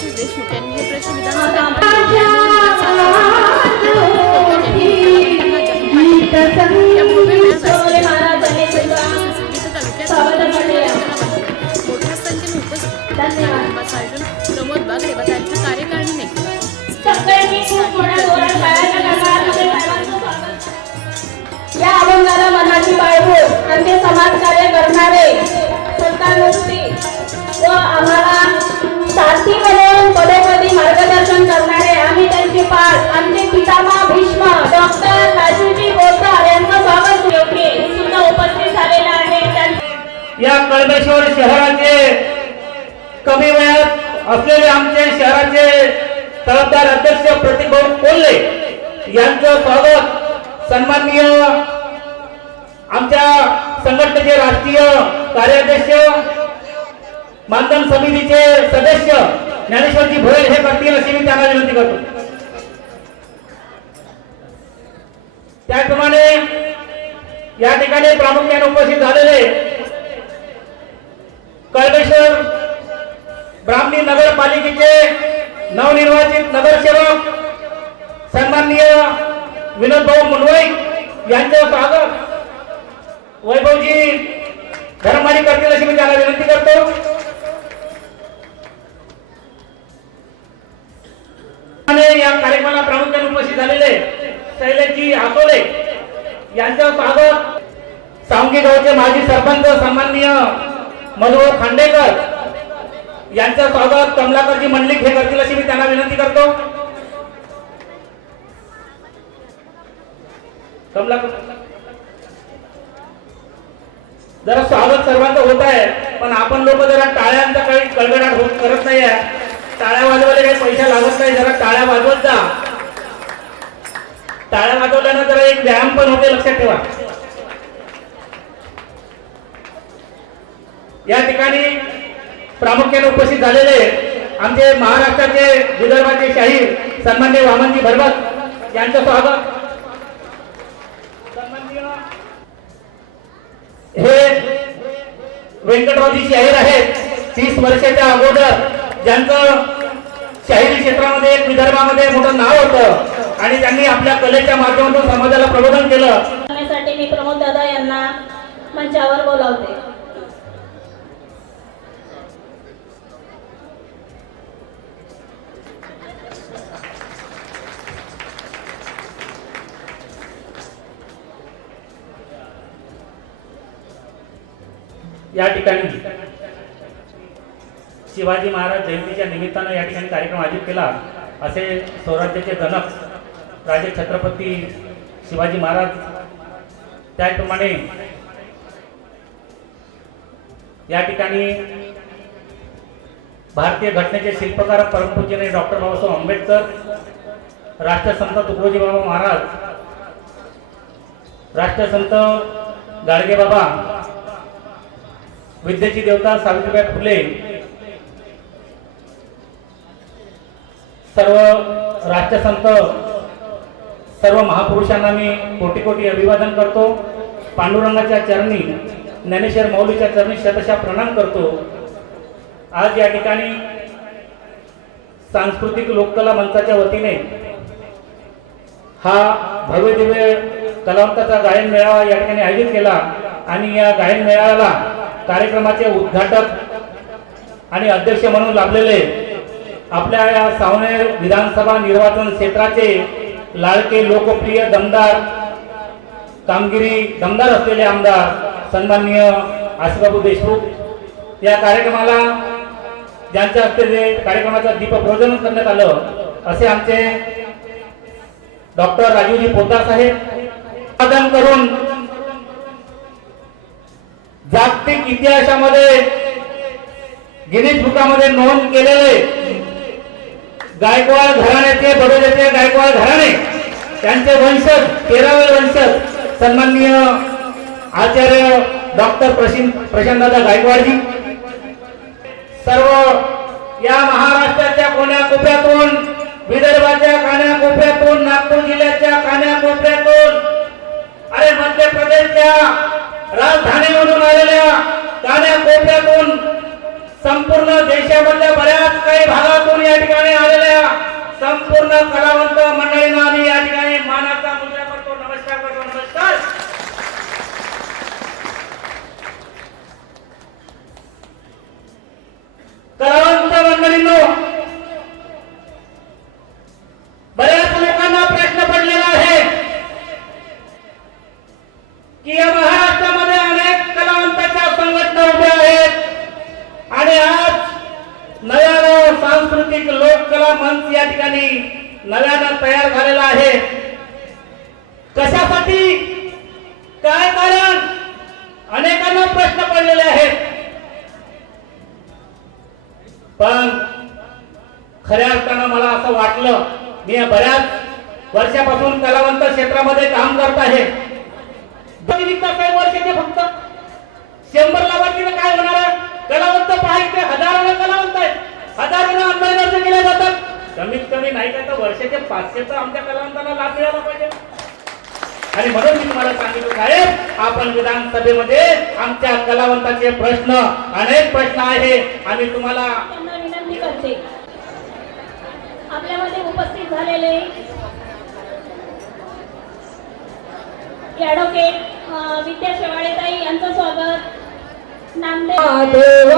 आशिष देशमुख यांनी हे प्रश्न विधानसभेत या भव्य मेळाव्यात मोठ्या संख्येने उपस्थित समारंभाचं आयोजन प्रमोद बागडे व त्यांच्या कार्यकारिणीने या अभंगाला मनाची बाळगून आमचे समाजकार्य करणारे संतानमुक्ती व आम्हाला सारथी म्हणून पदोपदी मार्गदर्शन करणारे आम्ही त्यांचे पाठ आमचे पितामह भीष्म डॉक्टर राजूजी बोरकर यांचं स्वागत योग्य सुद्धा उपस्थित झालेला आहे। या कळमेश्वर शहराचे कमी वयात असलेले आमचे शहराचे तळपदार अध्यक्ष प्रतिभाऊ कोल्हे यांचं स्वागत सन्माननीय आमच्या संघटनेचे राष्ट्रीय कार्याध्यक्ष मानधन समितीचे सदस्य ज्ञानेश्वरजी भोयर हे करतील अशी मी त्यांना विनंती करतो। त्याप्रमाणे या ठिकाणी प्रामुख्याने उपस्थित झालेले कळमेश्वर ब्राह्मणी नगरपालिकेचे नवनिर्वाचित नगरसेवक सन्माननीय विनोद भाऊ मुनवई यांचे स्वागत वैभवजी धर्मारी करतील अशी मी त्यांना विनंती करतो। या कार्यक्रमाला प्रामुख्याने उपस्थित झालेले शैलेशजी आसोले यांचे स्वागत सावंगी गावचे माजी सरपंच सन्माननीय मधुर खांडेकर यांचे स्वागत कमलाकरजी मंडलिक हे करतील अशी मी त्यांना विनंती करतो। जरा स्वागत सर्वांचं होत आहे पण आपण लोक जरा टाळ्यांचा काही गडगडाट होत करत नाही आहे। टाळ्या वाजवायला काही पैसा लागत नाही, जरा टाळ्या वाजवत जा। टाळ्या वाजवल्यानं जरा एक व्यायाम पण होते, लक्षात ठेवा। या ठिकाणी प्रामुख्याने उपस्थित झालेले आमचे महाराष्ट्राचे विदर्भाचे शाहीर सन्माननीय वामनजी भरवत यांचं स्वागत। हे व्यंकटरावजी शाहीर आहेत 30 वर्षाच्या अगोदर ज्यांचं शाहिरी क्षेत्रामध्ये एक विदर्भामध्ये मोठं नाव होतं आणि त्यांनी आपल्या कलेच्या माध्यमातून समाजाला प्रबोधन केलं। त्यासाठी मी प्रमोद दादा यांना मंचावर बोलावते। या ठिकाणी शिवाजी महाराज जयंतीच्या निमित्तानं या ठिकाणी कार्यक्रम आयोजित केला असे स्वराज्याचे जनक राजे छत्रपती शिवाजी महाराज त्याप्रमाणे या ठिकाणी भारतीय घटनेचे शिल्पकार परमपूज्य डॉक्टर बाबासाहेब आंबेडकर, राष्ट्रसंत तुकडोजी बाबा महाराज, राष्ट्रसंत गाडगे बाबा, विद्येची देवता सावित्रीबाई फुले, सर्व राष्ट्रसंत सर्व महापुरुषांना मी कोटी कोटी अभिवादन करतो। पांडुरंगाच्या चरणी ज्ञानेश्वर माऊलीच्या चरणी शतशः प्रणाम करतो। आज या ठिकाणी सांस्कृतिक लोककला मंचाच्या वतीने हा भव्य दिव्य कलावंताचा गायन मेळावा या ठिकाणी आयोजित केला आणि या गायन मेळाव्याला कार्यक्रमाचे उद्घाटक आणि अध्यक्ष म्हणून लाभलेले आपल्या या सावनेर विधानसभा निर्वाचन क्षेत्राचे लाडके लोकप्रिय दमदार कामगिरी दमदार असलेले आमदार सन्माननीय आशिषबाबू देशमुख या कार्यक्रमाला ज्यांच्या हस्ते कार्यक्रमाचा दीपप्रज्वलन करण्यात आलं असे आमचे डॉक्टर राजूजी पोद्दार साहेब उत्पादन करून जागतिक इतिहासामध्ये गिनीज बुकामध्ये नोंद केलेले गायकवाड घराण्याचे बडोद्याचे गायकवाड घराणे त्यांचे वंशज 13वे वंशज सन्माननीय आचार्य डॉक्टर प्रशांतदादा गायकवाडजी सर्व या महाराष्ट्राच्या कोण्याकोपऱ्यातून विदर्भाच्या कानाकोपऱ्यातून नागपूर जिल्ह्याच्या कानाकोपऱ्यातून अरे मध्य प्रदेशच्या राजधानी म्हणून आलेल्या कानाकोपऱ्यातून संपूर्ण देशामधल्या बऱ्याच काही भागातून या ठिकाणी आलेल्या संपूर्ण कलावंत मंडळींना आम्ही या ठिकाणी मानाचा मुद्रा करतो. नमस्कार करतो. नमस्कार. कलावंत मंडळींनो, बऱ्याच लोकांना प्रश्न पडलेला आहे की या महाराष्ट्रामध्ये अनेक कलावंतांच्या संघटना उभ्या आहेत आणि आज नव्यानं सांस्कृतिक लोककला मंच या ठिकाणी नव्यानं तयार झालेला आहे. कशासाठी, काय कारण, अनेकांना प्रश्न पडलेले आहेत. पण खऱ्या अर्थानं मला असं वाटलं, मी बऱ्याच वर्षापासून कलावंत क्षेत्रामध्ये काम करत आहे. काही वर्षाचे फक्त 100 लाभार्थीनं काय होणार आहे? कलावंत पाहिजे हजारोने कलावंत आहेत, हजारोने ऑनलाईन अर्ज केले जातात. कमीत कमी नाही का तर वर्षाचे 500 तर आमच्या कलावंतांना लाभ मिळाला पाहिजे. आणि म्हणून मी तुम्हाला सांगितलं साहेब, आपण विधानसभेमध्ये आमच्या कलावंताचे प्रश्न, अनेक प्रश्न आहे. आम्ही तुम्हाला विनंती करते, आपल्यामध्ये उपस्थित झालेले ॲडव्होकेट विद्या शेवाळेताई यांचं स्वागत. नामदेव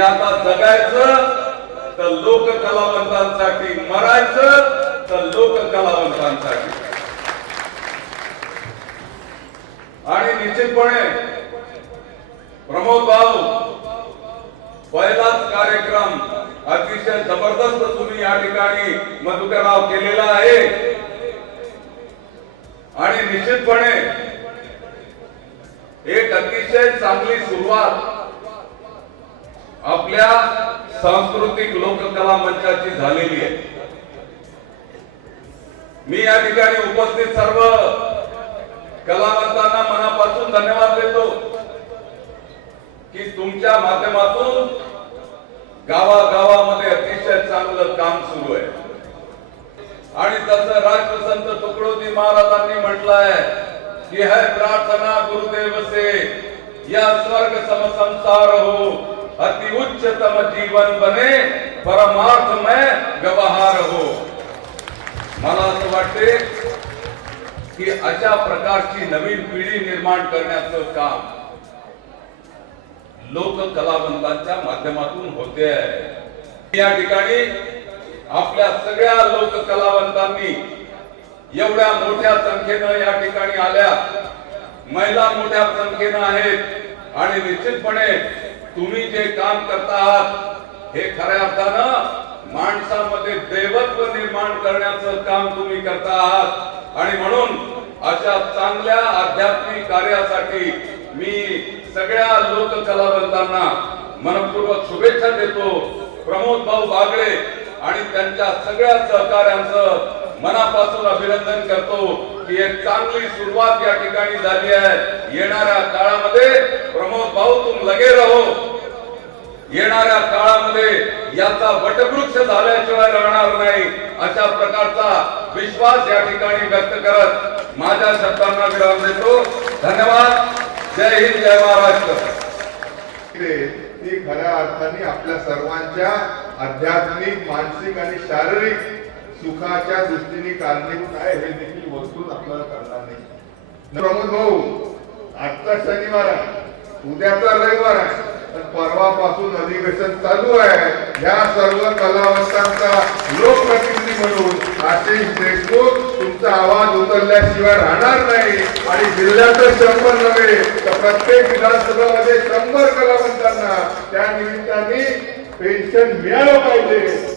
आता जगायचं तर लोक कलावंतांसाठी, मरायचं तर लोक कलावंतांसाठी. आणि निश्चितपणे प्रमोद भाऊ, पहिलाच कार्यक्रम अतिशय जबरदस्त तुम्ही या ठिकाणी मधुकरराव केलेला आहे. आणि निश्चितपणे एक अतिशय चांगली सुरुवात आपल्या सांस्कृतिक लोककला मंचाची झालेली आहे. मी या ठिकाणी उपस्थित सर्व कलावंतांना मनापासून धन्यवाद देतो की तुमच्या माध्यमातून गावागावामध्ये अतिशय चांगलं काम सुरू आहे. आणि तसं राष्ट्रसंत तुकडोजी महाराजांनी म्हटलं आहे की है प्रार्थना गुरुदेव से या स्वर्ग सम संसार हो, अति उच्चतम जीवन बने, परमार्थ में व्यवहार हो. मला असं वाटते की अशा प्रकारची नवीन पिढी निर्माण करण्याचं काम लोक कलावंतांच्या माध्यमातून होते आहे. या ठिकाणी आपल्या सगळ्या लोक कलावंतांनी एवढ्या मोठ्या संख्येनं या ठिकाणी आल्या, महिला मोठ्या संख्येनं आहेत. आणि निश्चितपणे तुम्ही जे काम करता आहात हे खऱ्या अर्थानं माणसामध्ये देवत्व निर्माण करण्याचं काम तुम्ही करता आहात. आणि म्हणून अशा चांगल्या आध्यात्मिक कार्यासाठी मी सगळ्या लोक कलावंतांना मनपूर्वक शुभेच्छा देतो. प्रमोद भाऊ बागळे आणि त्यांच्या सगळ्या सहकार्यांचं मनापासून अभिनंदन करतो की एक चांगली सुरुवात या ठिकाणी झाली आहे. येणाऱ्या काळामध्ये प्रमोद भाऊ तुम लगे रहो. येणाऱ्या काळामध्ये याचा वटवृक्ष झाल्याशिवाय राहणार नाही अशा प्रकारचा विश्वास या ठिकाणी व्यक्त करत माझ्या शब्दांना विराम देतो. धन्यवाद. जय हिंद, जय महाराष्ट्र. ती खऱ्या अर्थाने आपल्या सर्वांच्या आध्यात्मिक, मानसिक आणि शारीरिक सुखाच्या दृष्टीने कारणीभूत आहे हे देखील वस्तून आपल्याला कळणार नाही. प्रमोद भाऊ, आजचा शनिवार आहे, उद्याचा रविवार आहे, तर परवापासून अधिवेशन चालू आहे. या सर्व कलावंतांचा लोकप्रतिनिधी म्हणून आशिष देशमुख तुमचा आवाज उचलल्याशिवाय राहणार नाही. आणि जिल्ह्यात 100 नव्हे तर प्रत्येक विधानसभेमध्ये 100 कलावंतांना त्या निमित्ताने पेन्शन मिळालं पाहिजे.